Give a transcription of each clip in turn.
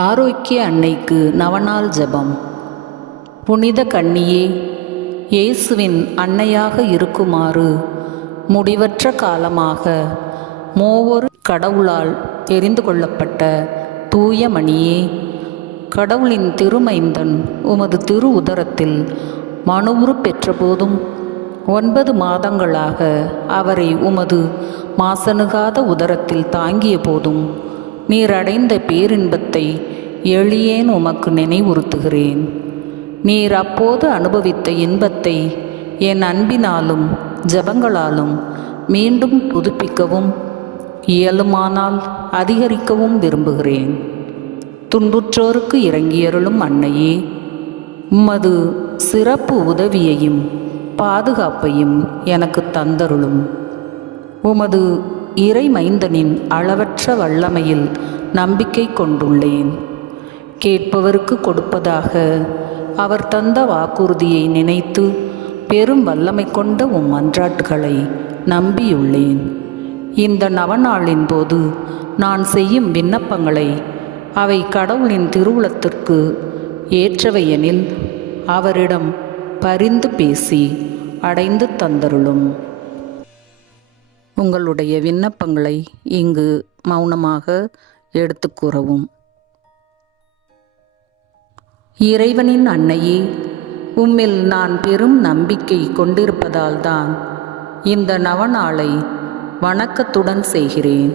ஆரோக்கிய அன்னைக்கு நவநாள் ஜெபம். புனித கன்னியே, இயேசுவின் அன்னையாக இருக்குமாறு முடிவற்ற காலமாக மூவொரு கடவுளால் தெரிந்து கொள்ளப்பட்ட தூய மணியே, கடவுளின் திருமைந்தன் உமது திரு உதரத்தில் மனுவுரு பெற்றபோதும் 9 மாதங்களாக அவரை உமது மாசணுகாத உதரத்தில் தாங்கிய போதும் நீர் அடைந்த பேரின்பத்தை எளியேன் உமக்கு நினைவுறுத்துகிறேன். நீர் அப்போது அனுபவித்த இன்பத்தை என் அன்பினாலும் ஜெபங்களாலும் மீண்டும் புதுப்பிக்கவும் இயலுமானால் அதிகரிக்கவும் விரும்புகிறேன். துன்புற்றோருக்கு இறங்கியருளும் அன்னையே, உமது சிறப்பு உதவியையும் பாதுகாப்பையும் எனக்கு தந்தருளும். உமது இறைமைந்தனின் அளவற்ற வல்லமையில் நம்பிக்கை கொண்டுள்ளேன். கேட்பவருக்கு கொடுப்பதாக அவர் தந்த வாக்குறுதியை நினைத்து பெரும் வல்லமை கொண்ட உம் மன்றாட்டுகளை நம்பியுள்ளேன். இந்த நவநாளின் போது நான் செய்யும் விண்ணப்பங்களை அவை கடவுளின் திருவுளத்திற்கு ஏற்றவையெனில் அவரிடம் பரிந்து பேசி அடைந்து தந்தருளும். உங்களுடைய விண்ணப்பங்களை இங்கு மௌனமாக எடுத்து கூறவும். இறைவனின் அன்னையே, உம்மில் நான் பெரும் நம்பிக்கை கொண்டிருப்பதால்தான் இந்த நவநாளை வணக்கத்துடன் செய்கிறேன்.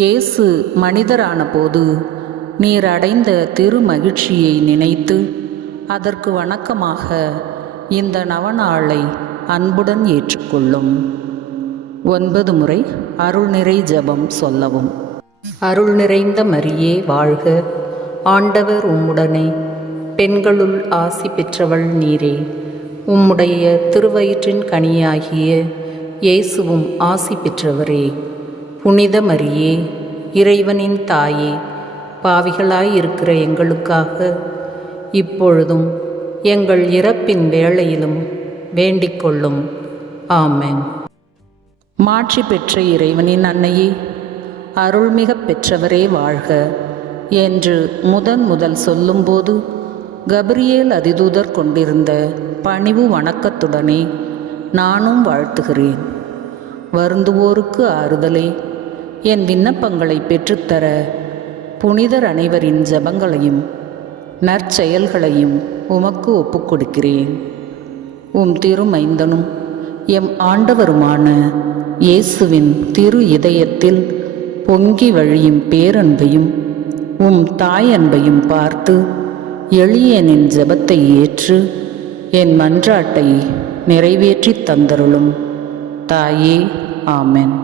இயேசு மனிதரான போது நீர் அடைந்த திரு மகிழ்ச்சியை நினைத்து அதற்கு வணக்கமாக இந்த நவநாளை அன்புடன் ஏற்றுக்கொள்ளும். 9 முறை அருள் நிறை ஜெபம் சொல்லவும். அருள் நிறைந்த மரியே வாழ்க, ஆண்டவர் உம்முடனே, பெண்களுள் ஆசி பெற்றவள் நீரே. உம்முடைய திருவயிற்றின் கனியாகிய இயேசுவும் ஆசி பெற்றவரே. புனித மரியே, இறைவனின் தாயே, பாவிகளாயிருக்கிற எங்களுக்காக இப்பொழுதும் எங்கள் இறப்பின் வேளையிலும் வேண்டிக் கொள்ளும். ஆமென். மாட்சி பெற்ற இறைவனின் அன்னையே, அருள்மிக பெற்றவரே வாழ்க என்று முதல் சொல்லும்போது கபிரியேல் அதிதூதர் கொண்டிருந்த பணிவு வணக்கத்துடனே நானும் வாழ்த்துகிறேன். வருந்துவோருக்கு ஆறுதலே, என் விண்ணப்பங்களை பெற்றுத்தர புனிதர் அனைவரின் ஜெபங்களையும் நற்செயல்களையும் உமக்கு ஒப்புக்கொடுக்கிறேன். உம் திருமைந்தனும் எம் ஆண்டவருமான இயேசுவின் திரு இதயத்தில் பொங்கி வழியும் பேரன்பையும் உம் தாயன்பையும் பார்த்து எளியனின் ஜெபத்தை ஏற்று என் மன்றாட்டை நிறைவேற்றி தந்தருளும். தாயே, ஆமென்.